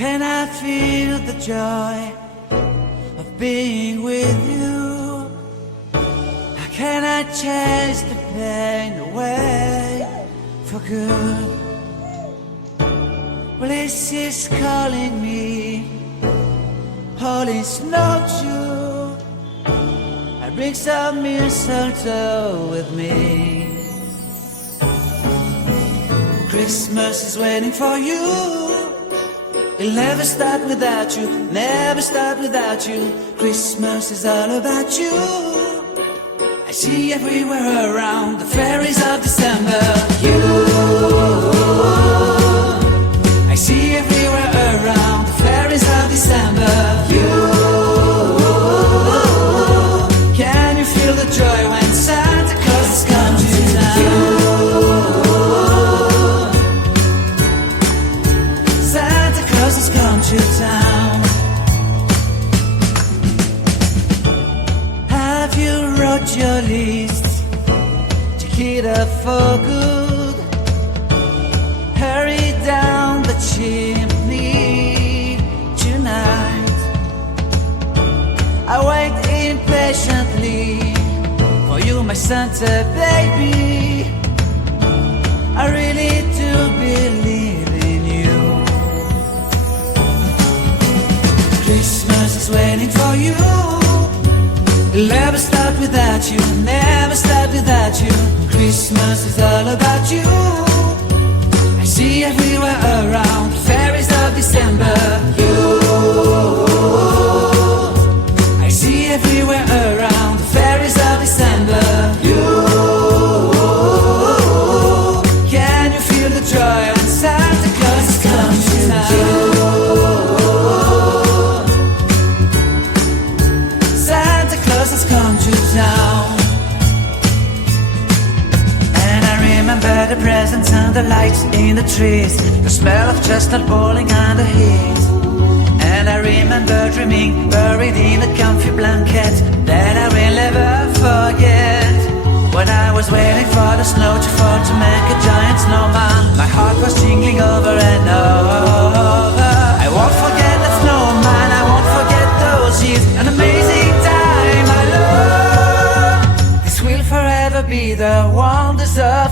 can I feel the joy of being with you? How can I chase the pain away for good? Well, this is calling me, all is not true. I bring some mistletoe with me. Christmas is waiting for you. It'll never start without you, never start without you. Christmas is all about you. I see everywhere around the fairies of December. You, I see everywhere around the fairies of December. You, can you feel the joy when Santa Claus has come to town? Santa Claus has come to town. Have you wrote your list? Check it up for good. Hurry down the chimney tonight. I wait impatiently for you, my Santa baby. I really do believe in you. Christmas is waiting for you. It'll never start without you, never start without you. Christmas is all about you. I see everywhere around fairies of December. You, I see everywhere around the fairies of December. You, can you feel the joy when Santa Claus has come to town? Santa Claus has come to town. And I remember the presents and the lights in the trees, the smell of chestnut boiling under heat. And I remember dreaming, buried in a comfy blanket that I will never forget. When I was waiting for the snow to fall to make a giant snowman, my heart was jingling over and over. I won't forget that snowman, I won't forget those years, an amazing time I love. This will forever be the wonders of